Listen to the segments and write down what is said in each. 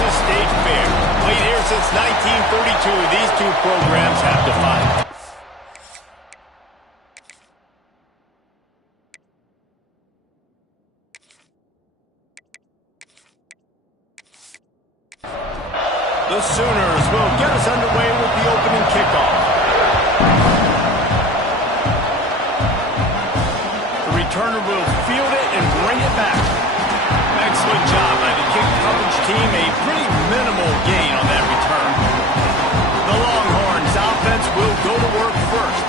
Texas State Fair. Played here since 1932. These two programs have to fight. The Sooners will get us underway with the opening kickoff. The returner will field it and bring it back. Excellent job by the kick coverage team. A pretty minimal gain on that return. The Longhorns offense will go to work first.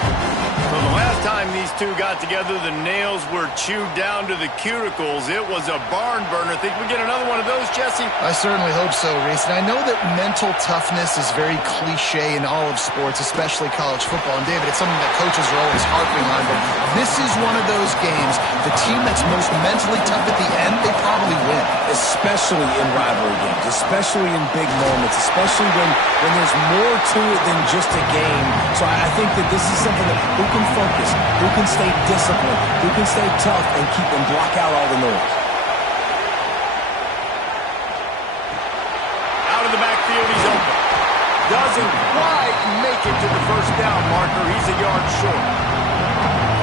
So the last time these two got together, the nails were chewed down to the cuticles. It was a barn burner. Think we get another one of those, Jesse? I certainly hope so, Reese. And I know that mental toughness is very cliche in all of sports, especially college football. And David, it's something that coaches are always harping on. But this is one of those games, the team that's most mentally tough at the end, they probably win. Especially in rivalry games, especially in big moments, especially when there's more to it than just a game. So I think that this is something that who can focus, who can stay disciplined, who can stay tough and keep and block out all the noise. Out of the backfield, he's open. Doesn't quite make it to the first down marker. He's a yard short.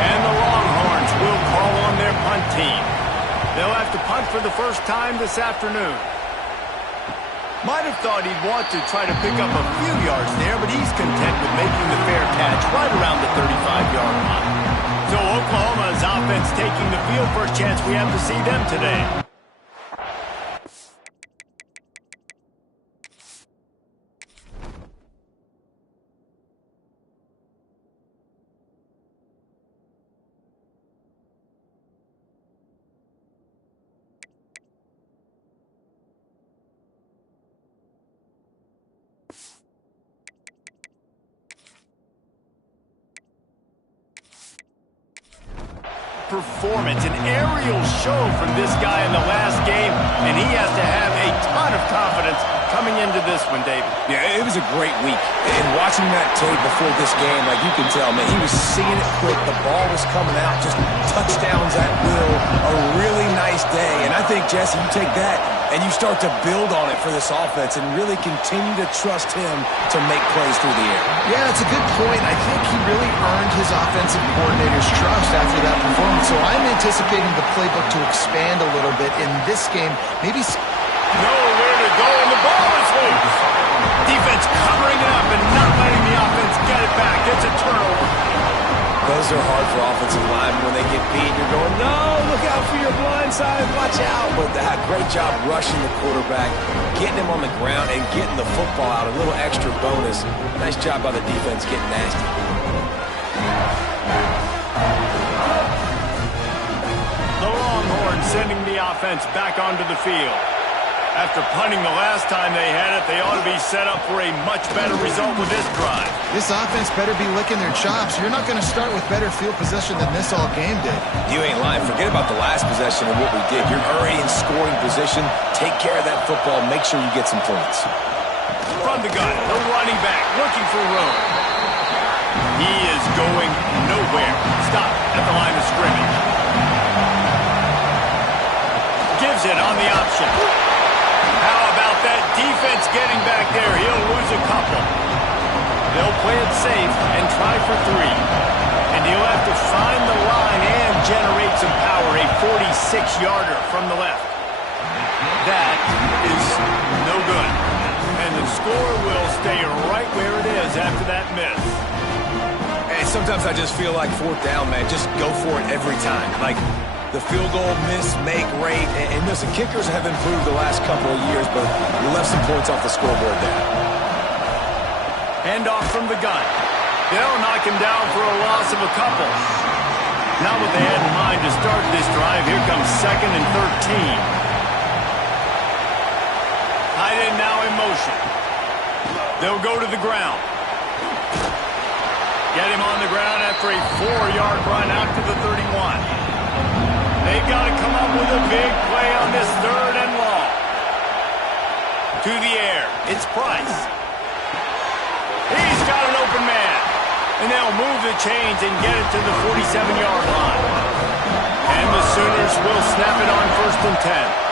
And the Longhorns will call on their punt team. They'll have to punt for the first time this afternoon. Might have thought he'd want to try to pick up a few yards there, but he's content with making the fair catch right around the 35-yard line. So Oklahoma's offense taking the field. First chance we have to see them today. Performance, an aerial show from this guy in the last game, and he has to have a ton of confidence coming into this one, David. Yeah, it was a great week. And watching that tape before this game, like you can tell, man, he was seeing it quick. The ball was coming out, just touchdowns at will. A really nice day. And I think, Jesse, you take that and you start to build on it for this offense and really continue to trust him to make plays through the air. Yeah, it's a good point. I think he really earned his offensive coordinator's trust after that performance. So I'm anticipating the playbook to expand a little bit in this game. Maybe nowhere to go, and the ball is loose. Defense covering it up and not letting the offense get it back. It's a turnover. Those are hard for offensive linemen when they get beat. You're going, no, look out for your blind side, watch out. But great job rushing the quarterback, getting him on the ground, and getting the football out. A little extra bonus. Nice job by the defense getting nasty. The Longhorns sending the offense back onto the field. After punting the last time they had it, they ought to be set up for a much better result with this drive. This offense better be licking their chops. You're not going to start with better field possession than this all game did. You ain't lying. Forget about the last possession and what we did. You're already in scoring position. Take care of that football. Make sure you get some points. From the gun, the running back looking for room. He is going nowhere. Stop at the line of scrimmage. Gives it on the option. How about that defense getting back there? He'll lose a couple. They'll play it safe and try for three. And he'll have to find the line and generate some power. A 46-yarder from the left. That is no good. And the score will stay right where it is after that miss. And sometimes I just feel like fourth down, man. Just go for it every time. Like, the field goal, miss, make rate. And listen, kickers have improved the last couple of years, but you left some points off the scoreboard there. Handoff from the gun. They'll knock him down for a loss of a couple. Not what they had in mind to start this drive. Here comes 2nd and 13. Tight end now in motion. They'll go to the ground. Get him on the ground after a 4-yard run out to the 31. They've got to come up with a big play on this 3rd and long. To the air. It's Price. He's got an open man. And they'll move the chains and get it to the 47-yard line. And the Sooners will snap it on 1st and 10.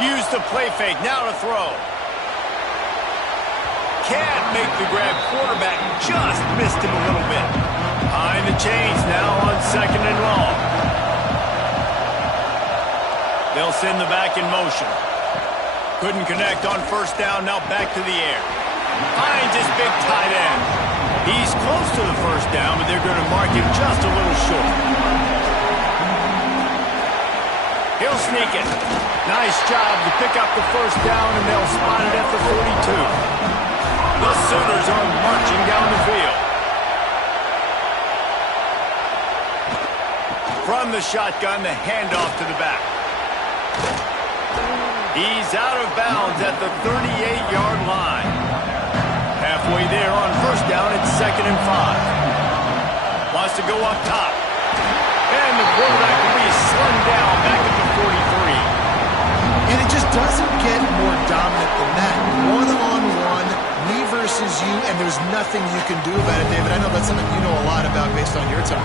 Use the play fake. Now to throw. Can't make the grab. Quarterback just missed him a little bit. Behind the chains now on 2nd and long. They'll send the back in motion. Couldn't connect on 1st down. Now back to the air. Finds his big tight end. He's close to the 1st down, but they're going to mark him just a little short. He'll sneak it. Nice job to pick up the 1st down, and they'll spot it at the 42. The Sooners are marching down the field. From the shotgun, the handoff to the back. He's out of bounds at the 38-yard line. Halfway there on 1st down, it's 2nd and 5. Wants to go up top. And the quarterback will be slimmed down back at the 43. And it just doesn't get more dominant than that. One-on-one, me versus you, and there's nothing you can do about it, David. I know that's something you know a lot about based on your time.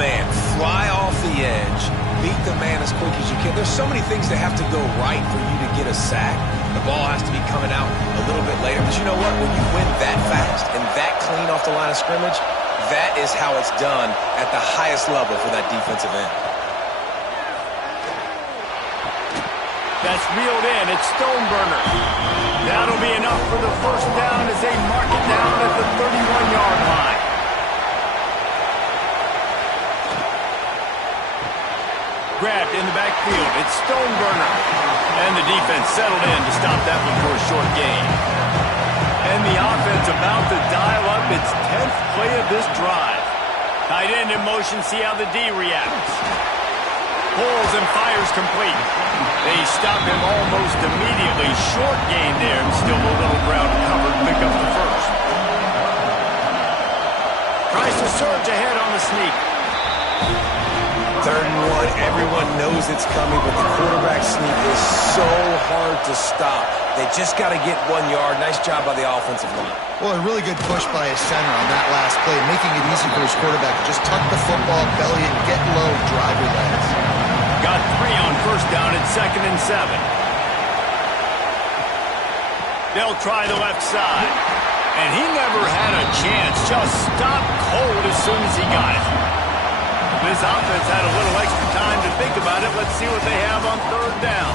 Man, fly off the edge, beat the man as quick as you can. There's so many things that have to go right for you to get a sack. The ball has to be coming out a little bit later. But you know what? When you win that fast and that clean off the line of scrimmage, that is how it's done at the highest level for that defensive end. That's reeled in. It's Stoneburner. That'll be enough for the 1st down as they mark it down at the 31-yard line. Grabbed in the backfield. It's Stoneburner. And the defense settled in to stop that one for a short gain. And the offense about to dial up its 10th play of this drive. Tight end in motion, see how the D reacts. Pulls and fires complete. They stop him almost immediately. Short gain there, and still a little ground covered. Pick up the 1st. Tries to surge ahead on the sneak. 3rd and 1, everyone knows it's coming, but the quarterback sneak is so hard to stop. They just got to get 1 yard. Nice job by the offensive line. Well, a really good push by his center on that last play, making it easy for his quarterback to just tuck the football, belly it, get low, drive your legs. Got 3 on 1st down at 2nd and 7. They'll try the left side. And he never had a chance. Just stopped cold as soon as he got it. This offense had a little extra time to think about it. Let's see what they have on 3rd down.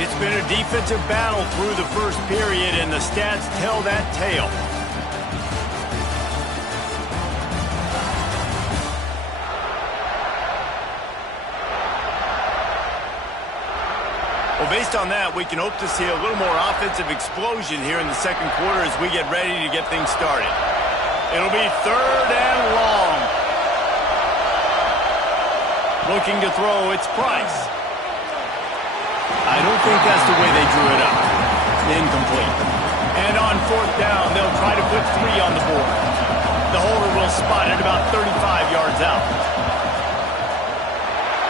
It's been a defensive battle through the 1st period, and the stats tell that tale. Well, based on that, we can hope to see a little more offensive explosion here in the 2nd quarter as we get ready to get things started. It'll be 3rd and long. Looking to throw, it's Price. I don't think that's the way they drew it up. Incomplete. And on 4th down, they'll try to put 3 on the board. The holder will spot it about 35 yards out.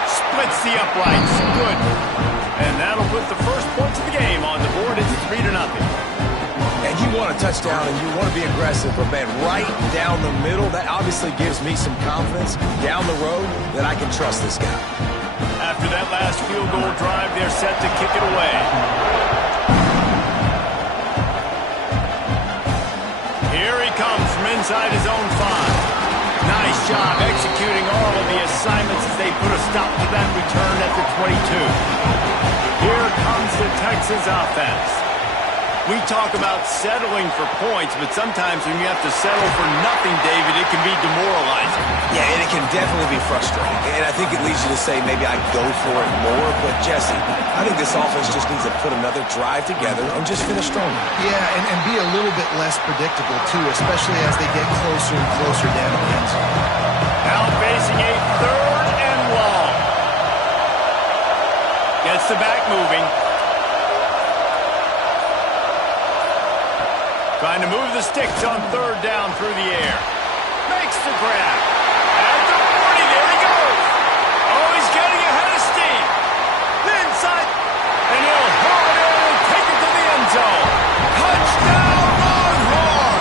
Splits the uprights. Good. And that'll put the 1st points of the game on the board. It's 3-0. And you want a touchdown and you want to be aggressive, but man, right down the middle, that obviously gives me some confidence down the road that I can trust this guy. After that last field goal drive, they're set to kick it away. Here he comes from inside his own 5. Nice job executing all of the assignments as they put a stop to that return at the 22. Here comes the Texas offense. We talk about settling for points, but sometimes when you have to settle for nothing, David, it can be demoralizing. Yeah, and it can definitely be frustrating. And I think it leads you to say maybe I go for it more. But, Jesse, I think this offense just needs to put another drive together and just finish stronger. Yeah, and be a little bit less predictable, too, especially as they get closer and closer down to the end zone. Now facing a 3rd and long. Gets the back moving. Trying to move the sticks on 3rd down through the air. Makes the grab. At the 40, there he goes. Oh, he's getting ahead of steam. The inside. And he'll haul it in and take it to the end zone. Touchdown, Longhorn!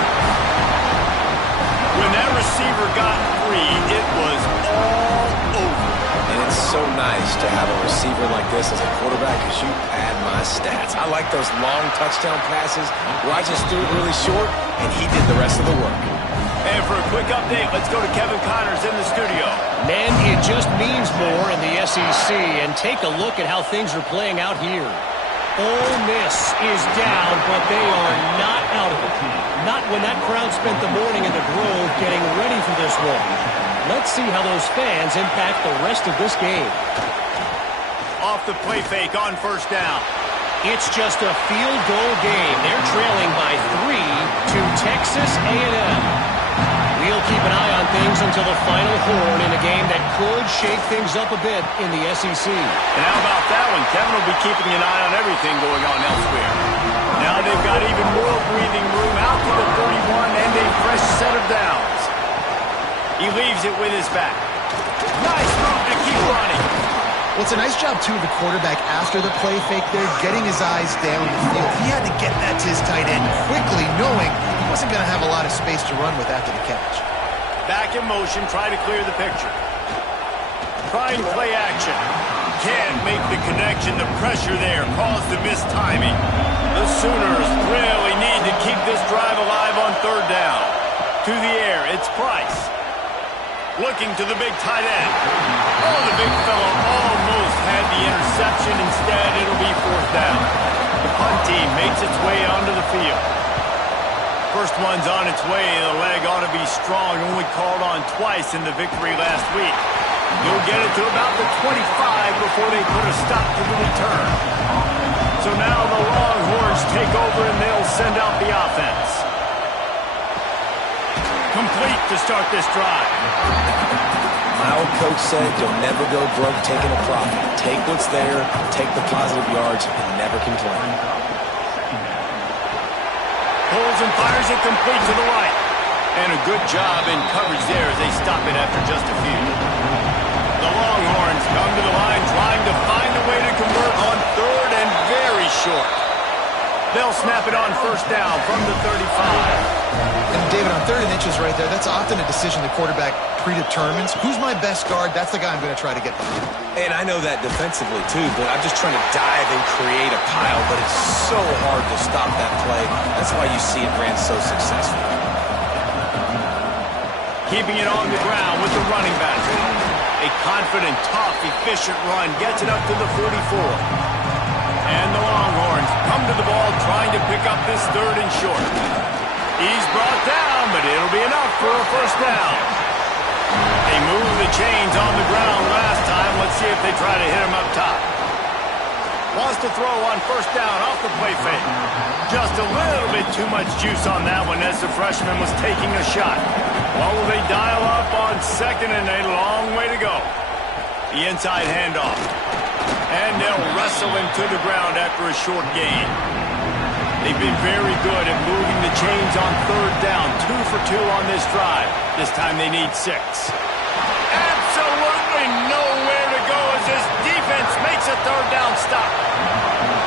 When that receiver got free, it was all over. And it's so nice to have a receiver receiver like this as a quarterback because you pad my stats. I like those long touchdown passes where I just threw it really short and he did the rest of the work. And for a quick update, let's go to Kevin Connors in the studio. Man, it just means more in the SEC, and take a look at how things are playing out here. Ole Miss is down, but they are not out of it. Not when that crowd spent the morning in the Grove getting ready for this one. Let's see how those fans impact the rest of this game. Off the play fake on first down. It's just a field goal game. They're trailing by 3 to Texas A&M. We'll keep an eye on things until the final horn in a game that could shake things up a bit in the SEC. And how about that one? Kevin will be keeping an eye on everything going on elsewhere. Now they've got even more breathing room out to the 31 and a fresh set of downs. He leaves it with his back. Nice move to keep running. Well, it's a nice job, too, of the quarterback after the play fake there, getting his eyes down the field. He had to get that to his tight end quickly, knowing he wasn't going to have a lot of space to run with after the catch. Back in motion, try to clear the picture. Trying play action. Can't make the connection. The pressure there caused the missed timing. The Sooners really need to keep this drive alive on third down. To the air, it's Price. Looking to the big tight end. Oh, the big fellow almost had the interception. Instead, it'll be fourth down. The punt team makes its way onto the field. First one's on its way. The leg ought to be strong. Only called on twice in the victory last week. You'll get it to about the 25 before they put a stop to the return. So now the Longhorns take over and they'll send out the offense. Complete to start this drive. My old coach said you'll never go broke taking a profit. Take what's there, take the positive yards, and never complain. Pulls and fires it complete to the right. And a good job in coverage there as they stop it after just a few. The Longhorns come to the line trying to find a way to convert on third and very short. They'll snap it on first down from the 35. And David, on third and inches right there, that's often a decision the quarterback predetermines. Who's my best guard? That's the guy I'm going to try to get behind. And I know that defensively, too, but I'm just trying to dive and create a pile, but it's so hard to stop that play. That's why you see it ran so successful. Keeping it on the ground with the running back. A confident, tough, efficient run gets it up to the 44. And the Longhorns come to the ball trying to pick up this third and short. He's brought down, but it'll be enough for a first down. They moved the chains on the ground last time. Let's see if they try to hit him up top. Wants to throw on first down off the play fake. Just a little bit too much juice on that one as the freshman was taking a shot. Well, will they dial up on second and a long way to go? The inside handoff. And they'll wrestle him to the ground after a short gain. They've been very good at moving the chains on third down. 2 for 2 on this drive. This time they need 6. Absolutely nowhere to go as this defense makes a third down stop.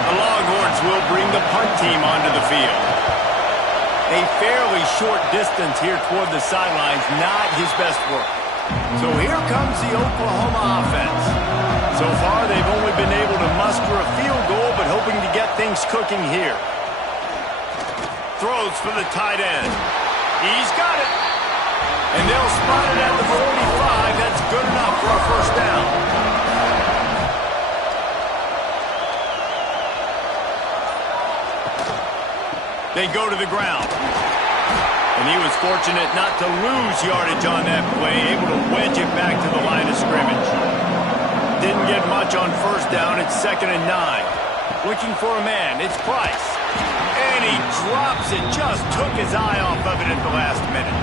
The Longhorns will bring the punt team onto the field. A fairly short distance here toward the sidelines, not his best work. So here comes the Oklahoma offense. So far, they've only been able to muster a field goal, but hoping to get things cooking here. Throws for the tight end. He's got it. And they'll spot it at the 45. That's good enough for a first down. They go to the ground. And he was fortunate not to lose yardage on that play, able to wedge it back to the line of scrimmage. Didn't get much on first down. It's 2nd and 9. Looking for a man. It's Price. And he drops it. Just took his eye off of it at the last minute.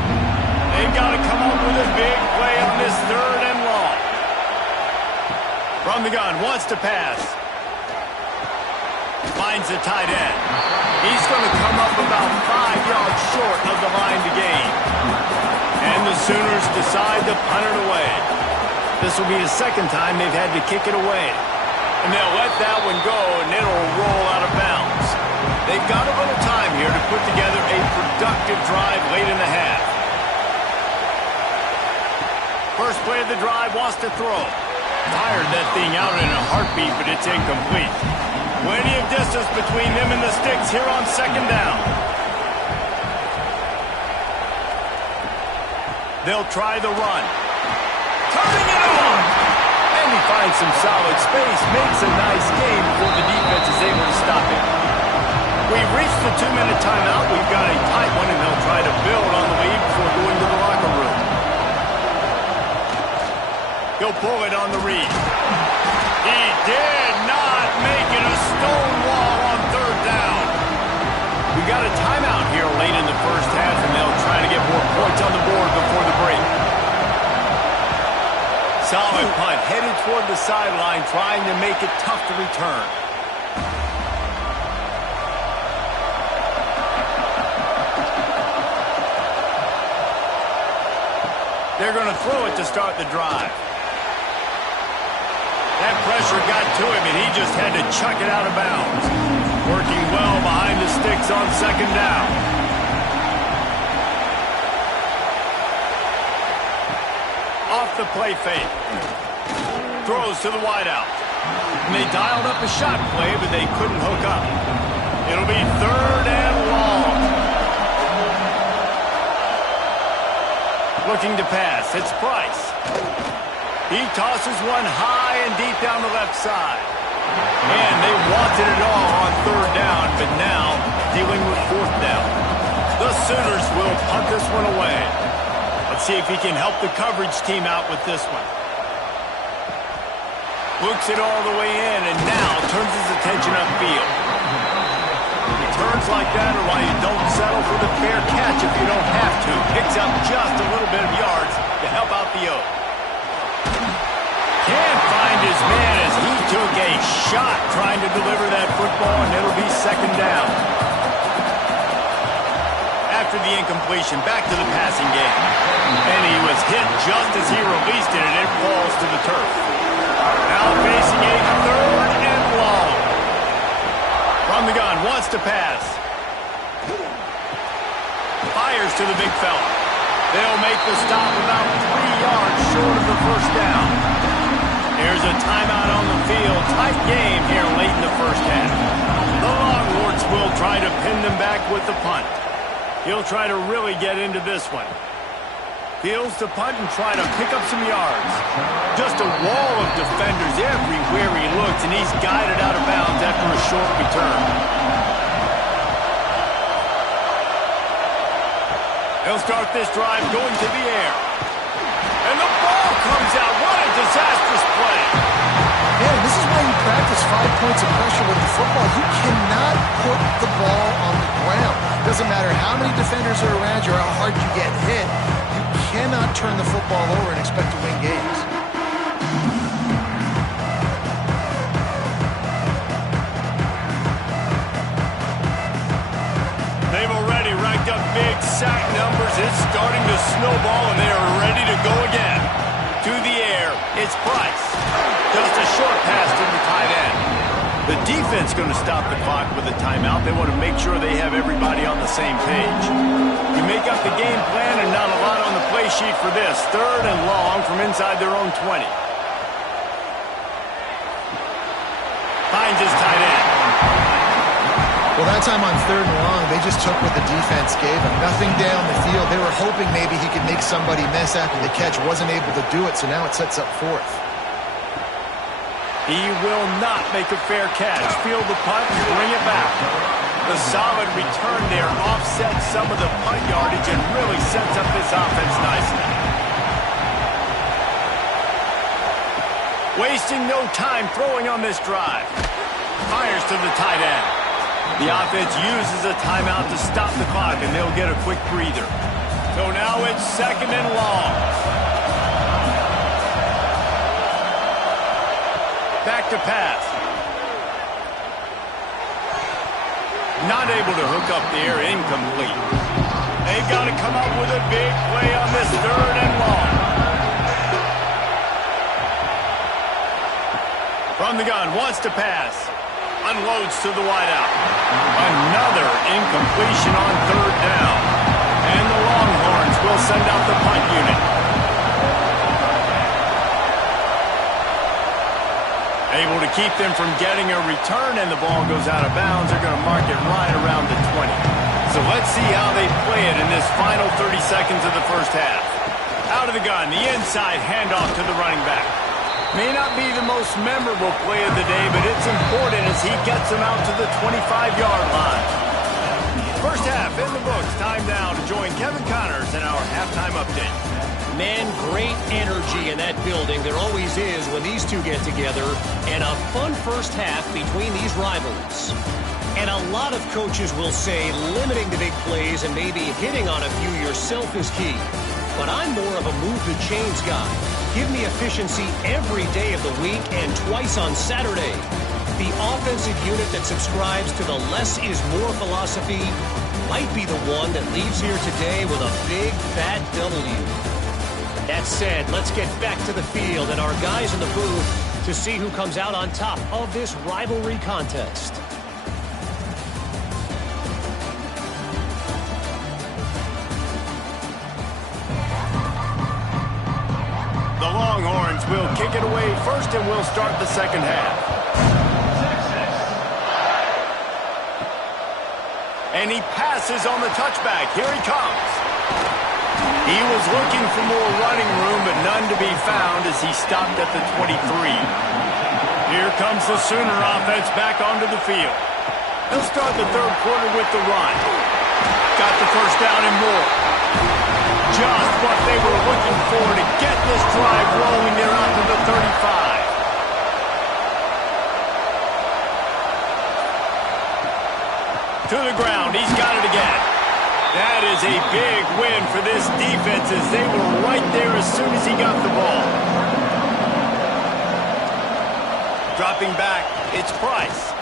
They've got to come up with a big play on this third and long. From the gun. Wants to pass. Finds the tight end. He's going to come up about 5 yards short of the line to gain. And the Sooners decide to punt it away. This will be the second time they've had to kick it away. And they'll let that one go, and it'll roll out of bounds. They've got a little time here to put together a productive drive late in the half. First play of the drive wants to throw. Fired that thing out in a heartbeat, but it's incomplete. Plenty of distance between them and the sticks here on second down. They'll try the run. Turning it on! And he finds some solid space, makes a nice game before the defense is able to stop it. We've reached the 2-minute timeout. We've got a tight one, and they'll try to build on the lead before going to the locker room. He'll pull it on the read. He did not make it a stone wall on third down. We got a timeout here late in the first half, and they'll try to get more points on the board before the break. Solid punt, headed toward the sideline, trying to make it tough to return. They're going to throw it to start the drive. That pressure got to him, and he just had to chuck it out of bounds. Working well behind the sticks on second down. Off the play fake. Throws to the wideout. And they dialed up a shot play, but they couldn't hook up. It'll be third and long. Looking to pass. It's Price. He tosses one high and deep down the left side. And they wanted it all on third down, but now dealing with fourth down. The Sooners will punt this one away. Let's see if he can help the coverage team out with this one. Looks it all the way in, and now turns his attention upfield. Turns like that are why you don't settle for the fair catch if you don't have to. Picks up just a little bit of yards to help out the O. Can't find his man as he took a shot trying to deliver that football, and it'll be second down. After the incompletion, back to the passing game. And he was hit just as he released it, and it falls to the turf. Now facing a third and long. From the gun, wants to pass. Fires to the big fella. They'll make the stop about 3 yards short of the first down. Here's a timeout on the field. Tight game here late in the first half. The Longhorns will try to pin them back with the punt. He'll try to really get into this one. Fields to punt and try to pick up some yards. Just a wall of defenders everywhere he looks, and he's guided out of bounds after a short return. He'll start this drive going to the air. And the ball comes out. What a disastrous play. Man, this is why you practice 5 points of pressure with the football. You cannot put the ball on the ground. Doesn't matter how many defenders are around you or how hard you get hit. You cannot turn the football over and expect to win games. They've already racked up big sack numbers. It's starting to snowball, and they are ready to go again. To the air, it's Price. Just a short pass to the tight end. The defense going to stop the clock with a timeout. They want to make sure they have everybody on the same page. You make up the game plan and not a lot on the play sheet for this. Third and long from inside their own 20. Finds his tight end. Well, that time on third and long, they just took what the defense gave him. Nothing down the field. They were hoping maybe he could make somebody miss after the catch. Wasn't able to do it, so now it sets up fourth. He will not make a fair catch. Field the punt and bring it back. The solid return there offsets some of the punt yardage and really sets up this offense nicely. Wasting no time throwing on this drive. Fires to the tight end. The offense uses a timeout to stop the clock, and they'll get a quick breather. So now it's second and long. Back to pass. Not able to hook up there, incomplete. They've got to come up with a big play on this third and long. From the gun, wants to pass. Unloads to the wideout. Another incompletion on third down. And the Longhorns will send out the punt unit. keep them from getting a return and the ball goes out of bounds, they're going to mark it right around the 20. So let's see how they play it in this final 30 seconds of the first half. Out of the gun, the inside handoff to the running back. May not be the most memorable play of the day, but it's important as he gets them out to the 25-yard line. First half in the books. Time now to join Kevin Connors in our halftime update. Man, great energy in that building. There always is when these two get together. And a fun first half between these rivals. And a lot of coaches will say limiting the big plays and maybe hitting on a few yourself is key. But I'm more of a move-the-chains guy. Give me efficiency every day of the week and twice on Saturday. The offensive unit that subscribes to the less is more philosophy might be the one that leaves here today with a big, fat W. That said, let's get back to the field and our guys in the booth to see who comes out on top of this rivalry contest. The Longhorns will kick it away first, and we'll start the second half. And he passes on the touchback. Here he comes. He was looking for more running room, but none to be found as he stopped at the 23. Here comes the Sooner offense back onto the field. He'll start the third quarter with the run. Got the first down and more. Just what they were looking for to get this drive rolling. They're out to the 35. To the ground. He's got it again. That is a big win for this defense as they were right there as soon as he got the ball. Dropping back, it's Price.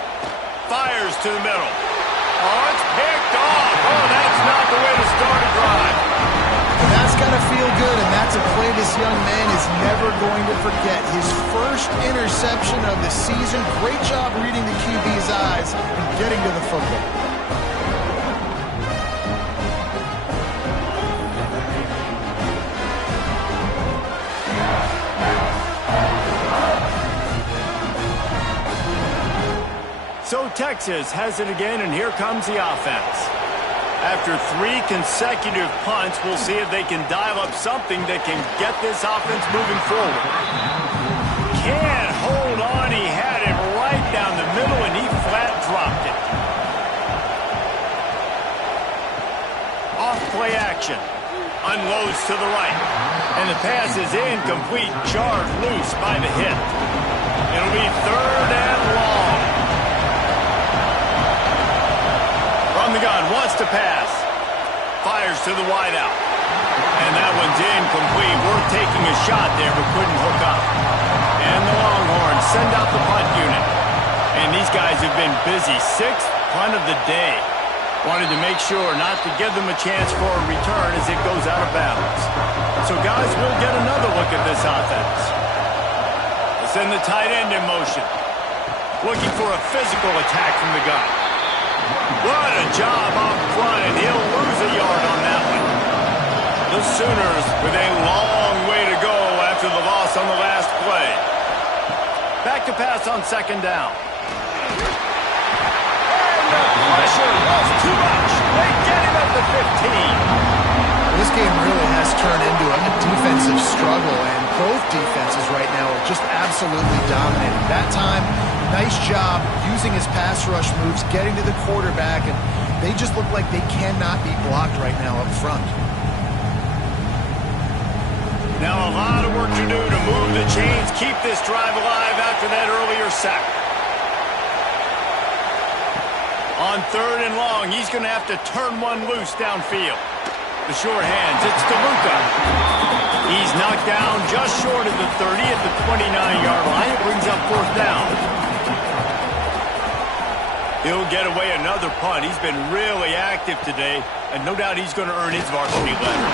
Fires to the middle. Oh, it's picked off. Oh, that's not the way to start a drive. That's got to feel good, and that's a play this young man is never going to forget. His first interception of the season. Great job reading the QB's eyes and getting to the football. So Texas has it again, and here comes the offense. After 3 consecutive punts, we'll see if they can dial up something that can get this offense moving forward. Can't hold on. He had it right down the middle, and he flat dropped it. Off play action. Unloads to the right. And the pass is incomplete. Jarred loose by the hit. It'll be third and long. From the gun, wants to pass. Fires to the wideout. And that one's incomplete. Worth taking a shot there, but couldn't hook up. And the Longhorns send out the punt unit. And these guys have been busy. 6th punt of the day. Wanted to make sure not to give them a chance for a return as it goes out of bounds. So guys, we'll get another look at this offense. They send the tight end in motion. Looking for a physical attack from the gun. What a job up front, and he'll lose a yard on that one. The Sooners with a long way to go after the loss on the last play. Back to pass on second down. And the pressure was too much. They get him at the 15. This game really has turned into a defensive struggle, and both defenses right now are just absolutely dominating. That time, nice job using his pass rush moves, getting to the quarterback, and they just look like they cannot be blocked right now up front. Now a lot of work to do to move the chains, keep this drive alive after that earlier sack. On third and long, he's going to have to turn one loose downfield. The short hands, it's DeLuca. He's knocked down just short of the 30 at the 29-yard line. It brings up fourth down. He'll get away another punt. He's been really active today, and no doubt he's going to earn his varsity letter.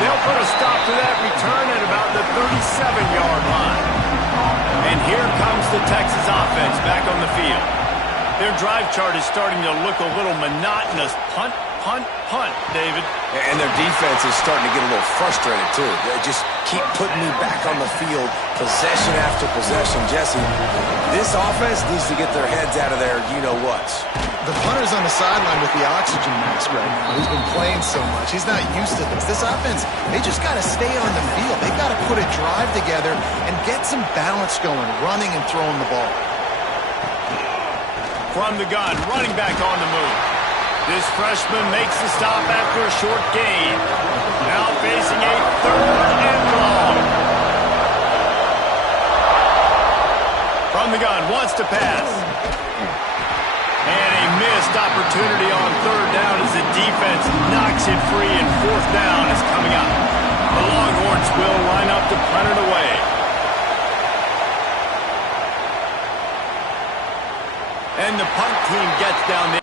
They'll put a stop to that return at about the 37-yard line. And here comes the Texas offense back on the field. Their drive chart is starting to look a little monotonous. Punt, punt, David. And their defense is starting to get a little frustrated, too. They just keep putting me back on the field, possession after possession. Jesse, this offense needs to get their heads out of their you-know-whats. The punter's on the sideline with the oxygen mask right now. He's been playing so much. He's not used to this. This offense, they just got to stay on the field. They got to put a drive together and get some balance going, running and throwing the ball. From the gun, running back on the move. This freshman makes the stop after a short gain. Now facing a 3rd and long. From the gun, wants to pass. And a missed opportunity on 3rd down as the defense knocks it free, and 4th down is coming up. The Longhorns will line up to punt it away. And the punt team gets down there.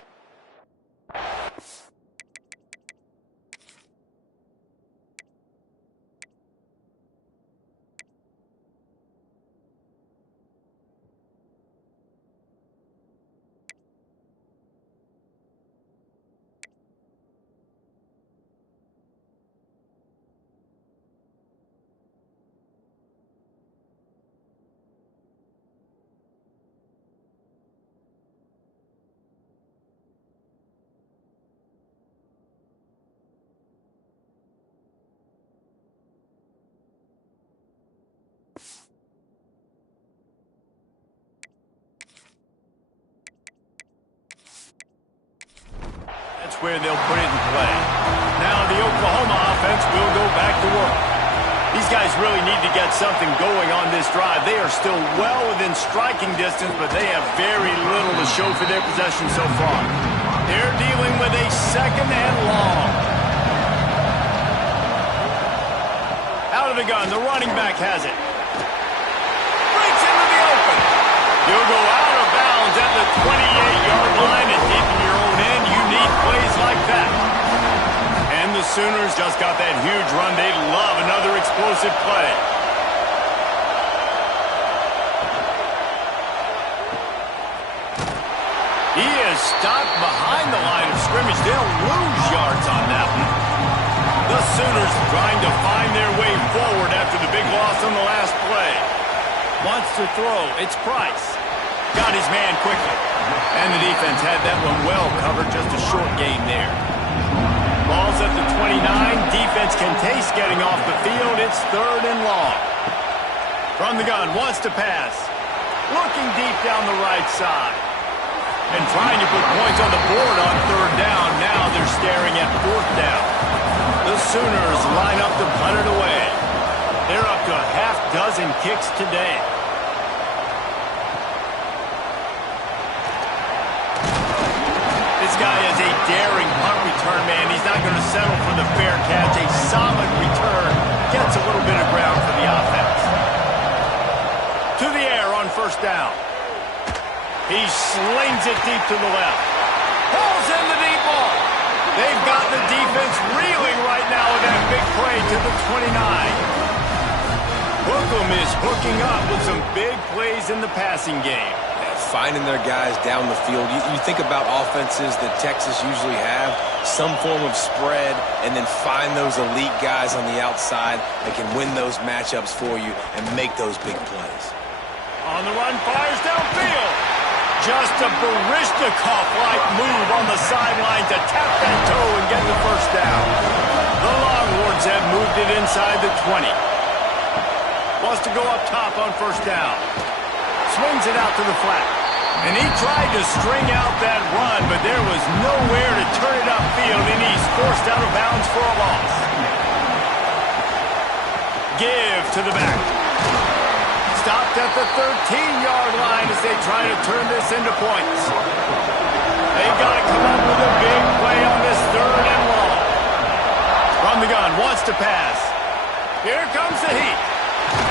Where they'll put it in play. Now the Oklahoma offense will go back to work. These guys really need to get something going on this drive. They are still well within striking distance, but they have very little to show for their possession so far. They're dealing with a 2nd and long. Out of the gun, the running back has it. Breaks into the open. You'll go out of bounds at the 28-yard line, and deep in your own end, you need plays like that. And the Sooners just got that huge run. They'd love another explosive play. He is stopped behind the line of scrimmage. They'll lose yards on that one. The Sooners trying to find their way forward after the big loss on the last play. Wants to throw. It's Price. Got his man quickly. And the defense had that one well covered. Just a short gain there. Ball's at the 29. Defense can taste getting off the field. It's 3rd and long. From the gun, wants to pass. Looking deep down the right side. And trying to put points on the board on 3rd down. Now they're staring at 4th down. The Sooners line up to punt it away. They're up to a half-dozen kicks today. This guy is a daring punt return man. He's not going to settle for the fair catch. A solid return gets a little bit of ground for the offense. To the air on 1st down. He slings it deep to the left. Pulls in the deep ball. They've got the defense reeling right now with that big play to the 29. Hookem is hooking up with some big plays in the passing game. Finding their guys down the field. You think about offenses that Texas usually have, some form of spread, and then find those elite guys on the outside that can win those matchups for you and make those big plays. On the run, fires downfield. Just a Baryshnikov-like move on the sideline to tap that toe and get the 1st down. The Longhorns have moved it inside the 20. Wants to go up top on 1st down. Swings it out to the flat. And he tried to string out that run, but there was nowhere to turn it upfield, and he's forced out of bounds for a loss. Give to the back. Stopped at the 13-yard line as they try to turn this into points. They've got to come up with a big play on this 3rd and long. From the gun, wants to pass. Here comes the heat.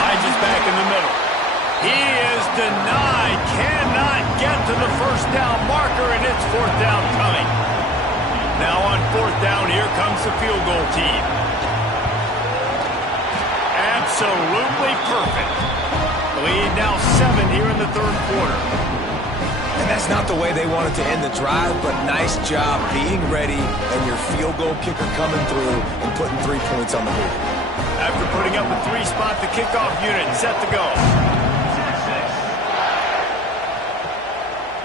Finds his back in the middle. He is denied, cannot get to the 1st down marker, and it's 4th down coming. Now on 4th down, here comes the field goal team. Absolutely perfect. The lead now 7 here in the 3rd quarter. And that's not the way they wanted to end the drive, but nice job being ready and your field goal kicker coming through and putting 3 points on the board. After putting up a 3-spot, the kickoff unit set to go.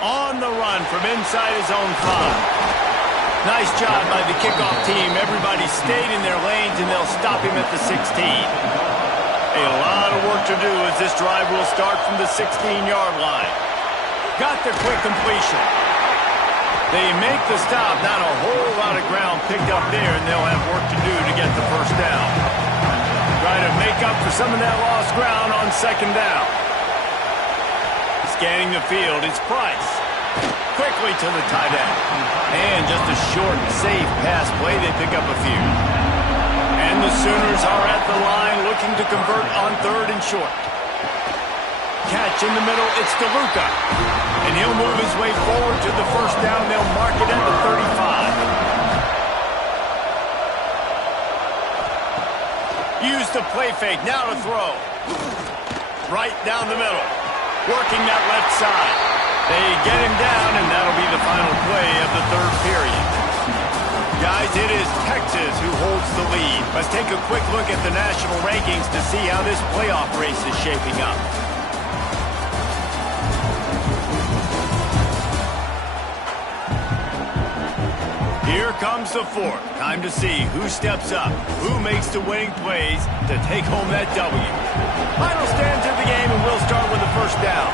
On the run from inside his own 5. Nice job by the kickoff team. Everybody stayed in their lanes, and they'll stop him at the 16. A lot of work to do as this drive will start from the 16-yard line. Got the quick completion. They make the stop. Not a whole lot of ground picked up there, and they'll have work to do to get the first down. Try to make up for some of that lost ground on second down. Scanning the field, it's Price. Quickly to the tight end. And just a short, safe pass play. They pick up a few. And the Sooners are at the line looking to convert on 3rd and short. Catch in the middle. It's DeLuca. And he'll move his way forward to the first down. They'll mark it at the 35. Use the play fake. Now to throw. Right down the middle. Working that left side. They get him down, and that'll be the final play of the 3rd period. Guys, it is Texas who holds the lead. Let's take a quick look at the national rankings to see how this playoff race is shaping up. Here comes the 4th. Time to see who steps up, who makes the winning plays to take home that W. Final stands of the game, and we'll start with the first down.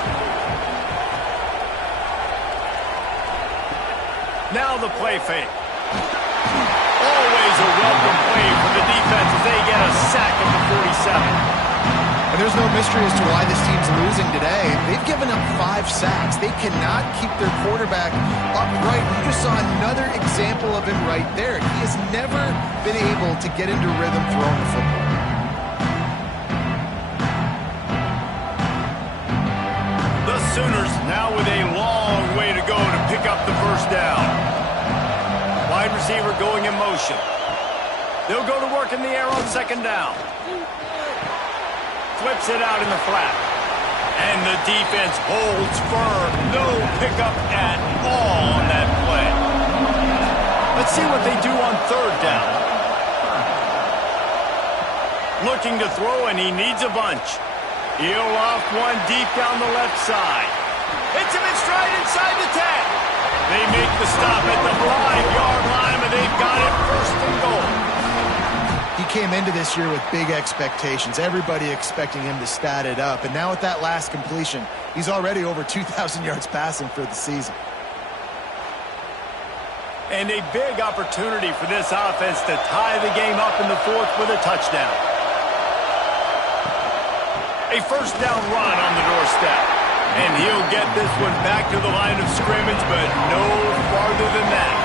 Now the play fake. Always a welcome play for the defense as they get a sack at the 47. And there's no mystery as to why this team's losing today. They've given up 5 sacks. They cannot keep their quarterback upright. You just saw another example of it right there. He has never been able to get into rhythm throwing the football. The Sooners now with a long way to go to pick up the first down. Wide receiver going in motion. They'll go to work in the air on second down. Flips it out in the flat. And the defense holds firm. No pickup at all on that play. Let's see what they do on 3rd down. Looking to throw, and he needs a bunch. He'll loft one deep down the left side. Hits him in stride inside the 10. They make the stop at the 5-yard line, and they've got it 1st and goal. He came into this year with big expectations. Everybody expecting him to stat it up. And now with that last completion, he's already over 2,000 yards passing for the season. And a big opportunity for this offense to tie the game up in the 4th with a touchdown. A first down run on the doorstep. And he'll get this one back to the line of scrimmage, but no farther than that.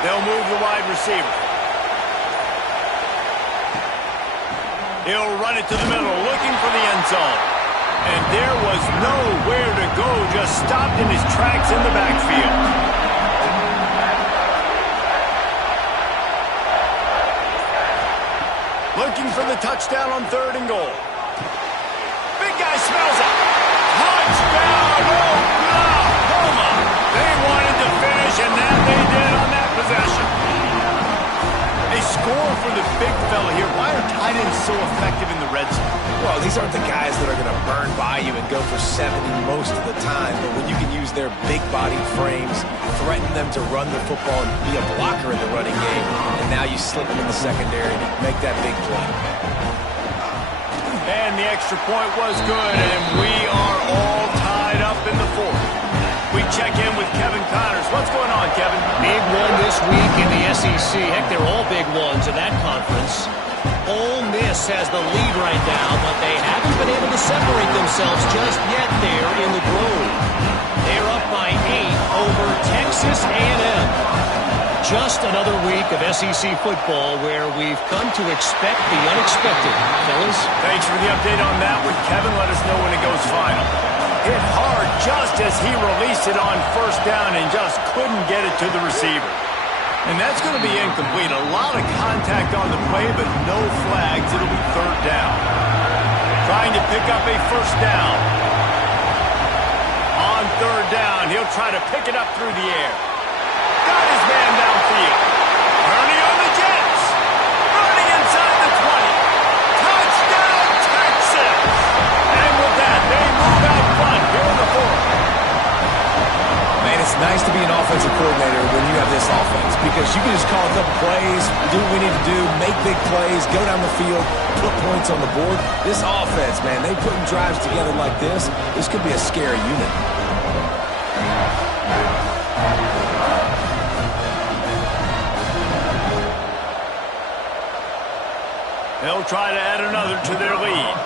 They'll move the wide receiver. He'll run it to the middle, looking for the end zone. And there was nowhere to go, just stopped in his tracks in the backfield. Looking for the touchdown on 3rd and goal. Big guy smells it. Touchdown, Oklahoma. They wanted to finish, and that they did on that possession. A score for the big fella here. Why are tight ends so effective in the red zone? Well, these aren't the guys that are going to burn by you and go for 70 most of the time, but when you can use their big-bodied frames, threaten them to run the football and be a blocker in the running game, and now you slip them in the secondary and make that big play. And the extra point was good, and we are all tied up in the 4th. We check in with Kevin Connors. What's going on, Kevin? Big one this week in the SEC. Heck, they're all big ones in that conference. Ole Miss has the lead right now, but they haven't been able to separate themselves just yet there in the Grove. They're up by 8 over Texas A&M. Just another week of SEC football where we've come to expect the unexpected. Fellas? Thanks for the update on that one, Kevin. Let us know when it goes final. Hit hard just as he released it on first down and just couldn't get it to the receiver. And that's going to be incomplete. A lot of contact on the play, but no flags. It'll be 3rd down. trying to pick up a first down. On third down, he'll try to pick it up through the air. Got his man downfield. Early on the Jets. Running inside the 20. Touchdown, Texas! And with that, they move out front here in the fourth. Man, it's nice to be an offensive coordinator when you have this offense because you can just call a couple plays, do what we need to do, make big plays, go down the field, put points on the board. This offense, man, they putting drives together like this could be a scary unit. They'll try to add another to their lead.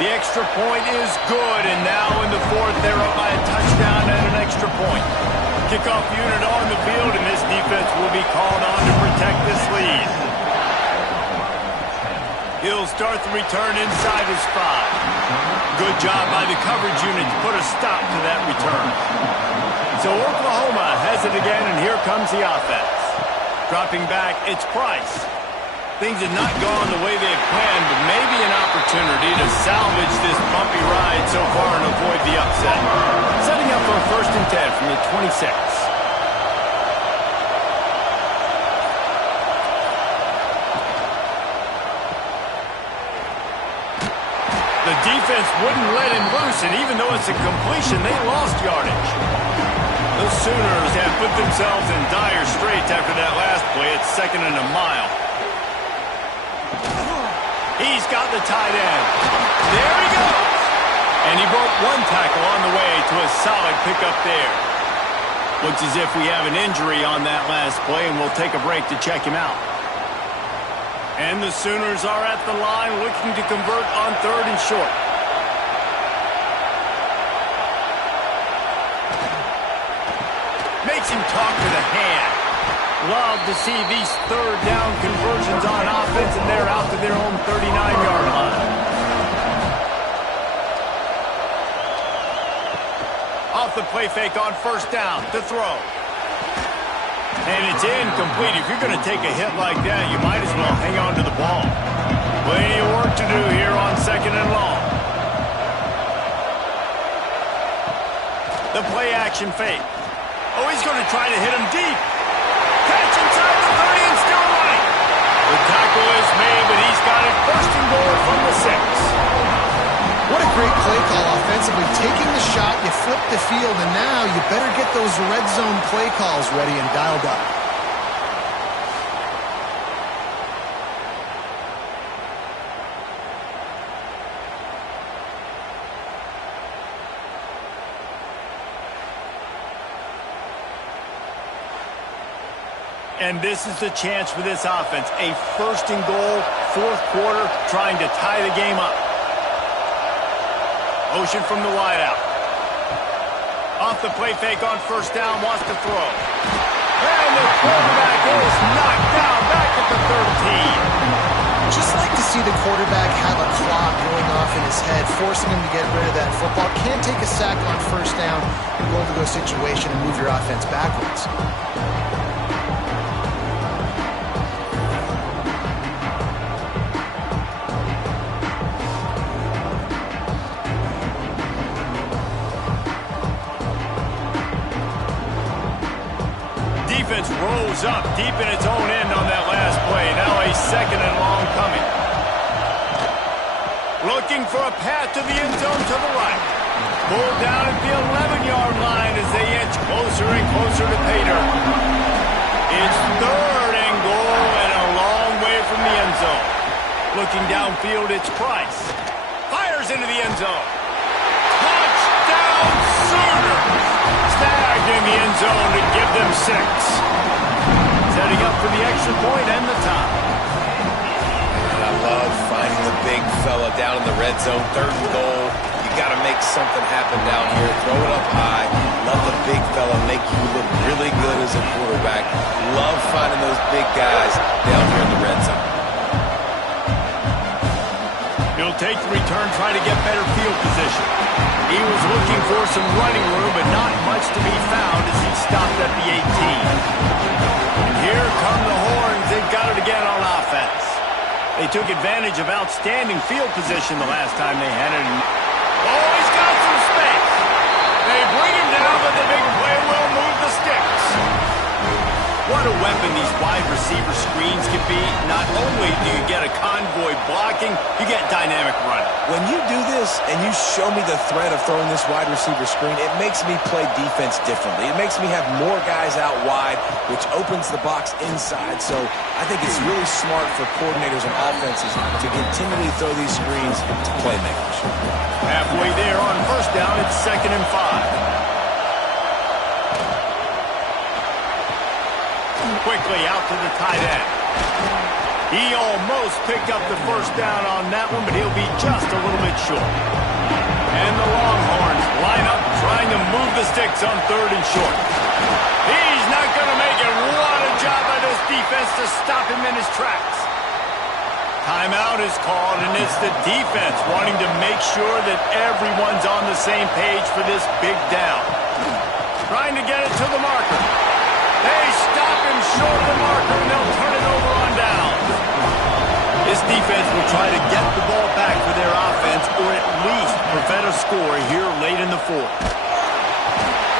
The extra point is good, and now in the fourth, they're up by a touchdown and an extra point. Kickoff unit on the field, and this defense will be called on to protect this lead. He'll start the return inside his 5. Good job by the coverage unit to put a stop to that return. So Oklahoma has it again, and here comes the offense. Dropping back, it's Price. Things had not gone the way they had planned, but maybe an opportunity to salvage this bumpy ride so far and avoid the upset. Setting up for a 1st and 10 from the 26. The defense wouldn't let him loose, and even though it's a completion, they lost yardage. The Sooners have put themselves in dire straits after that last play. It's 2nd and a mile. He's got the tight end. There he goes. And he broke one tackle on the way to a solid pickup there. Looks as if we have an injury on that last play, and we'll take a break to check him out. And the Sooners are at the line looking to convert on 3rd and short. Makes him talk to the hand. Love to see these 3rd down conversions on offense, and they're out to their own 39-yard line. Off the play fake on 1st down to throw. And it's incomplete. If you're going to take a hit like that, you might as well hang on to the ball. Plenty of work to do here on 2nd and long. The play action fake. Oh, he's going to try to hit him deep. Catch inside the 30 and still running. The tackle is made, but he's got it 1st and goal from the 6. What a great play call offensively. Taking the shot, you flip the field, and now you better get those red zone play calls ready and dialed up. And this is the chance for this offense. A 1st and goal, 4th quarter, trying to tie the game up. Motion from the wideout. Off the play fake on 1st down, wants to throw. And the quarterback is knocked down back at the 13. Just like to see the quarterback have a clock going off in his head, forcing him to get rid of that football. Can't take a sack on 1st down, goal-to-go situation, and move your offense backwards. Defense rolls up deep in its own end on that last play. Now a 2nd and long coming. Looking for a path to the end zone to the right. Pulled down at the 11-yard line as they inch closer and closer to pay dirt. It's 3rd and goal and a long way from the end zone. Looking downfield, it's Price. Fires into the end zone. Touchdown Sooners! Snagged in the end zone to give them 6. Setting up for the extra point and the tie. And I love finding the big fella down in the red zone. 3rd and goal. You got to make something happen down here. Throw it up high. Let the big fella make you look really good as a quarterback. Love finding those big guys down here in the red zone. He'll take the return, try to get better field position. He was looking for some running room, but not much to be found as he stopped at the 18. And here come the horns. They've got it again on They took advantage of outstanding field position the last time they had it. Oh, he's got some space. They bring him down, but the big play will move the sticks. What a weapon these wide receiver screens can be. Not only do you get a convoy blocking, you get dynamic running. When you do this and you show me the threat of throwing this wide receiver screen, it makes me play defense differently. It makes me have more guys out wide, which opens the box inside. So I think it's really smart for coordinators and offenses to continually throw these screens to playmakers. Halfway there on first down, it's 2nd and 5. Quickly out to the tight end. He almost picked up the first down on that one, but he'll be just a little bit short. And the Longhorns line up, trying to move the sticks on 3rd and short. He's not going to make it. What a job by this defense to stop him in his tracks. Timeout is called, and it's the defense wanting to make sure that everyone's on the same page for this big down. Trying to get it to the marker. They stop him short of the marker, and they'll turn it over on down. This defense will try to get the ball back for their offense, or at least prevent a score here late in the 4th.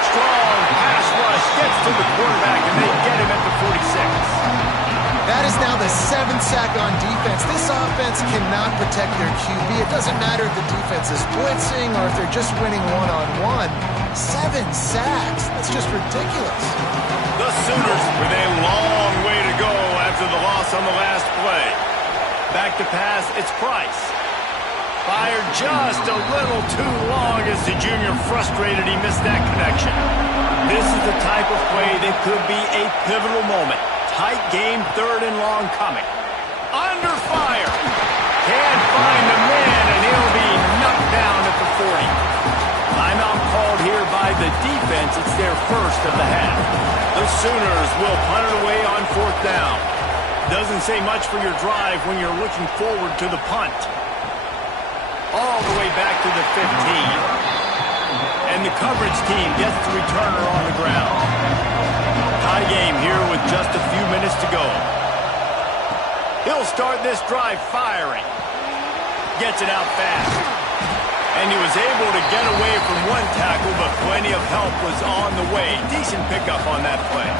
Strong pass rush gets to the quarterback, and they get him at the 46. That is now the 7th sack on defense. This offense cannot protect their QB. It doesn't matter if the defense is blitzing or if they're just winning one-on-one. 7 sacks. That's just ridiculous. The Sooners with a long way to go after the loss on the last play. Back to pass, it's Price. Fired just a little too long as the junior frustrated he missed that connection. This is the type of play that could be a pivotal moment. Tight game, 3rd and long coming. Under fire. Can't find the man, and he'll be knocked down at the 40. Timeout called here by the defense. It's their first of the half. The Sooners will punt it away on 4th down. Doesn't say much for your drive when you're looking forward to the punt. All the way back to the 15. And the coverage team gets the returner on the ground. Tie game here with just a few minutes to go. He'll start this drive firing. Gets it out fast. And he was able to get away from one tackle, but plenty of help was on the way. Decent pickup on that play.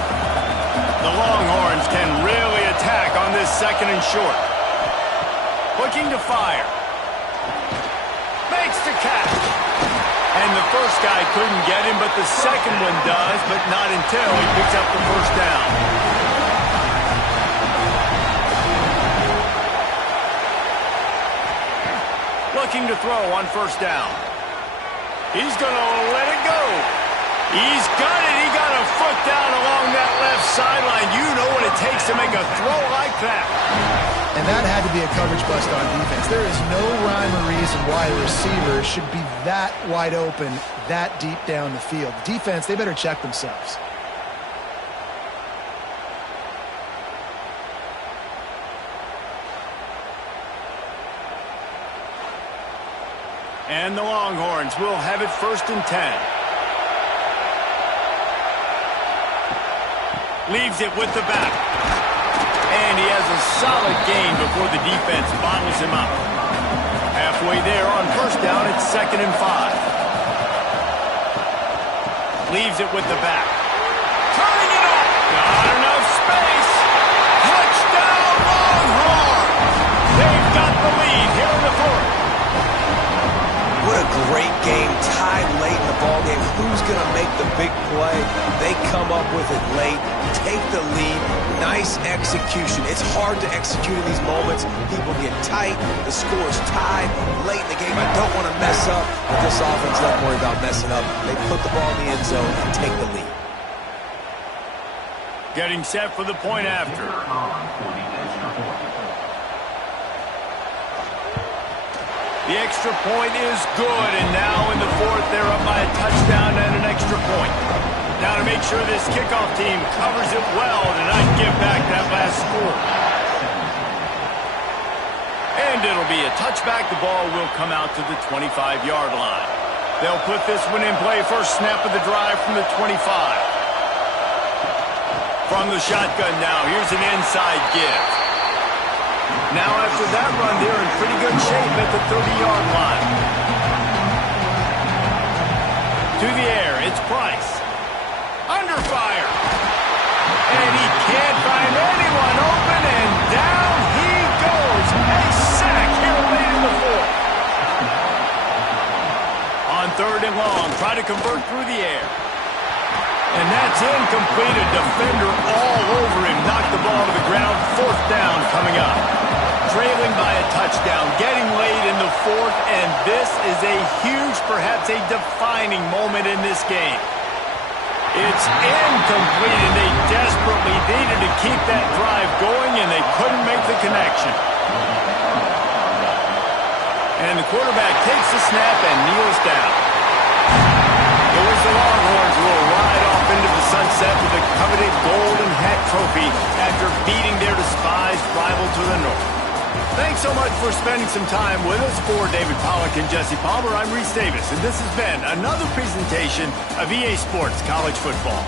The Longhorns can really attack on this 2nd and short. Looking to fire. Makes the catch. And the first guy couldn't get him, but the second one does, but not until he picks up the first down. Looking to throw on first down. He's going to let it go. He's got it. He got a foot down along that left sideline. You know what it takes to make a throw like that. And that had to be a coverage bust on defense. There is no rhyme or reason why a receiver should be that wide open, that deep down the field. Defense, they better check themselves. And the Longhorns will have it 1st and 10. Leaves it with the back. And he has a solid gain before the defense bottles him up. Halfway there on first down, it's 2nd and 5. Leaves it with the back. Turning it up. Not enough space. Touchdown Longhorns. They've got the lead here in the 4th. What a great game, tied late in the ballgame. Who's going to make the big play? They come up with it late, take the lead. Nice execution. It's hard to execute in these moments. People get tight. The score is tied late in the game. I don't want to mess up, but this offense doesn't worry about messing up. They put the ball in the end zone and take the lead. Getting set for the point after. The extra point is good, and now in the 4th, they're up by a touchdown and an extra point. Now to make sure this kickoff team covers it well to not give back that last score. And it'll be a touchback. The ball will come out to the 25-yard line. They'll put this one in play first snap of the drive from the 25. From the shotgun now, here's an inside give. Now after that run, they're in pretty good shape at the 30-yard line. To the air, it's Price. Under fire. And he can't find anyone open, and down he goes. A sack here late in the fourth. On 3rd and long, try to convert through the air. And that's incomplete. A defender all over him. Knocked the ball to the ground. 4th down coming up. Trailing by a touchdown. Getting late in the 4th. And this is a huge, perhaps a defining moment in this game. It's incomplete, and they desperately needed to keep that drive going, and they couldn't make the connection. And the quarterback takes the snap and kneels down. Goes the Longhorns, who will ride off into the sunset with the coveted Golden Hat Trophy after beating their despised rival to the north. Thanks so much for spending some time with us. For David Pollack and Jesse Palmer, I'm Reese Davis, and this has been another presentation of EA Sports College Football.